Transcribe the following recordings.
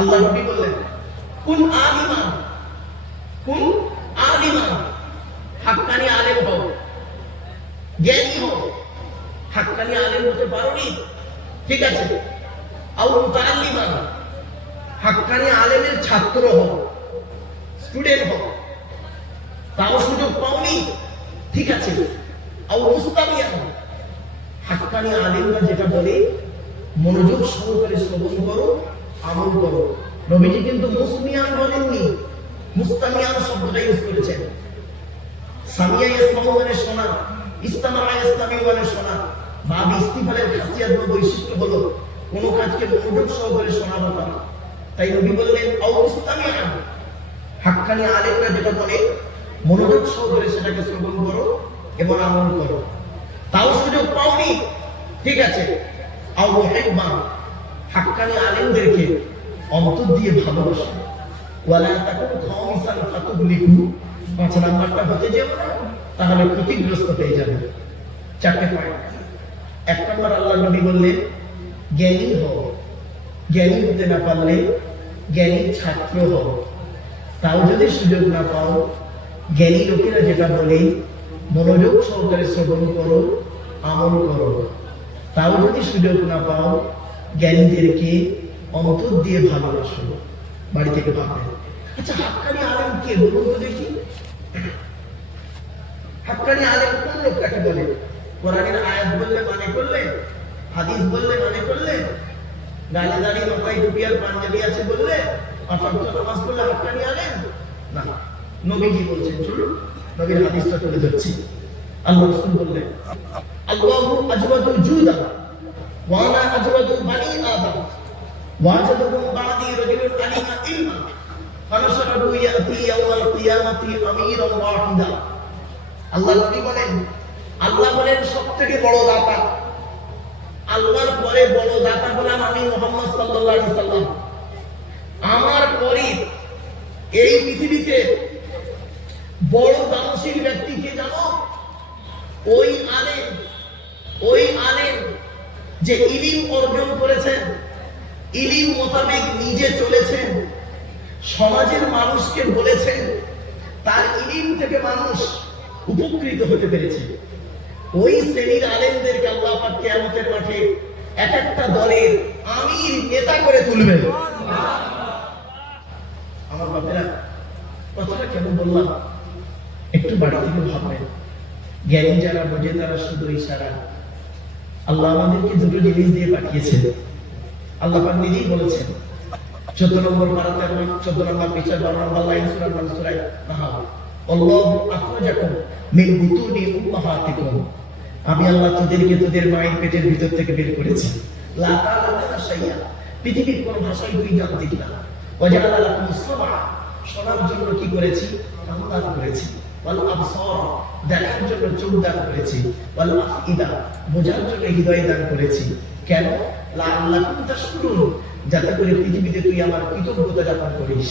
আল্লাহ নবী বললেন কুন আলিমান, কুন আলিমান, হাক্কানি আলেম হও, জ্ঞানী হও। হাক্কানি আলেম হতে পারোনি, ঠিক আছে, আও মুতাআল্লিমান, হাক্কানি আলেমের ছাত্র হও, স্টুডেন্ট হও, তাও সুযোগ পাওনি, ঠিক আছে, আও মুস্তামিয়ান, হাক্কানি আলেমরা যেটা বলে মনোযোগ সহকারে শ্রবণ করো, আমল করো। নবীজি কিন্তু মুসমিয়ান বলেননি, মুস্তামিয়ান শব্দটা ইউজ করেছেন। সামিয়া ইয়াসমাউ মানে শোনা, ইস্তামা ইয়াসতামিউ মানে শোনা। বাব ইস্তিফালের খাসিয়াত বা বৈশিষ্ট্য হলো কোন কাজকে মনোযোগ সহকারে শোনা বা। তাই নবী বললেন আও মুস্তামিয়ান, হাক্কানি আলেমরা যেটা বলে মনোযোগ সহকারে সেটাকে শ্রবণ করো এবং আমল করো। তাও সুযোগ পাওনি, ঠিক আছে, আও মুহিব্বান, হাক্কানি আলেমদেরকে অন্তর দিয়ে ভালোবাসো। ওয়ালা তাকুন খামিসান ফাতুবলিকু, 5 নাম্বারটা হতে যেও না, তাহলে ক্ষতিগ্রস্ত হয়ে যাবে। 4টে পয়েন্ট। 1 নম্বর আল্লাহ নবী বললেন জ্ঞানী হও, জ্ঞানী হতে না পারলে জ্ঞানীর ছাত্র হও। তাও যদি সুযোগ না পাও, জ্ঞানী লোকেরা যেটা বলে মনোযোগ সহকারে শ্রবণ করো, আমল করো। তাও যদি সুযোগ না পাও, জ্ঞানীদেরকে অন্তর দিয়ে ভালোবাসো। বাড়ি থেকে ভাববেন, আচ্ছা হাক্কানি আলেম কে বলুন তো দেখি। হাক্কানি আলেম কোন লোক কাকে বলে? কোরআনের আয়াত বললে মানে করলে, হাদিস বললে মানে করলে, গালে দাড়ি মাথায় টুপি আর পাঞ্জাবি আছে বললে, 5 ওয়াক্ত নামাজ পড়লে হাক্কানি আলেম না। নবীজি বলছেন, চলুন নবীর হাদিসটা তুলে ধরছি। আল্লাহ রাসূল বললেন আল্লাহু আজওয়াদুল জুদা ওয়া আনা আজওয়াদু বানি আদম ওয়াজাদুকুম বাদি রাজুলুন আলিমা ইলমা ফানাশারাহু ইয়াতি ইয়াওমাল কিয়ামাতি আমিরান ওয়াহিদা। আল্লাহ নবী বলেন, আল্লাহ বলেন সবথেকে বড় দাতা, আল্লাহর পরে বড় দাতা হলাম আমি মুহাম্মদ সাল্লাল্লাহু আলাইহি সাল্লাম। আমার পরে এই পৃথিবীতে বড় দানশীল ব্যক্তি কে জানো? ওই আলেম যে ইলম অর্জন করেছেন, ইলম মোতাবেক নিজে চলেছেন, সমাজের মানুষকে বলেছেন, তার ইলম থেকে মানুষ উপকৃত হতে পেরেছে। ওই শ্রেণীর আলেমদেরকে আল্লাহ পাক কিয়ামতের মাঠে এক একটা দলের আমির নেতা করে তুলবেন। আমার বাপেরা, কথাটা কেন বললাম একটু বাড়ি থেকে ভাববেন। জ্ঞানী যারা বোঝে তারা শুধু ইশারা। আল্লাহ আমাদেরকে দুটো জিনিস দিয়ে পাঠিয়েছেন। আল্লাহ পাক নিজেই বলেছেন 14 নম্বর পারাতে, 14 নম্বর পৃষ্ঠা 12 নম্বর লাইন সূরা সূরা নাহাল, আল্লাহু আখরাজাকুম মিন বুতুনি উম্মাহাতিকুম, আমি আল্লাহ তোদেরকে তোদের মায়ের পেটের ভিতর থেকে বের করেছি। লা তাআলামুনা শাইআ, পৃথিবীর কোন ভাষায় তুই জানতি না। ওয়াজআলা লাকুমুস সামআ, শোনার জন্য কি করেছি? কান দান করেছি। ওয়াল আবসার, দেখার জন্য চোখ দান করেছি। ওয়াল আফইদা, বোঝার জন্য হৃদয় দান করেছি। কেন? লাআল্লাকুম তাশকুরুন, যাতে করে পৃথিবীতে তুই আমার কৃতজ্ঞতা জ্ঞাপন করিস।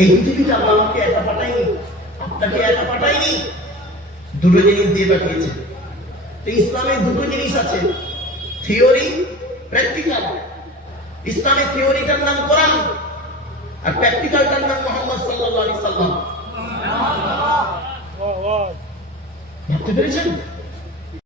এই পৃথিবীতে আল্লাহ আমাকে একা পাঠায়নি, আপনাকে একা পাঠায়নি, দুটো জিনিস দিয়ে পাঠিয়েছে। তো ইসলামে দুটো জিনিস আছে, থিওরি, প্র্যাকটিক্যাল। ইসলামের থিওরিটার নাম কোরআন, আর প্র্যাকটিক্যালটার নাম মুহাম্মদ সাল্লাল্লাহু আলাইহি সাল্লাম। ভাবতে পেরেছেন?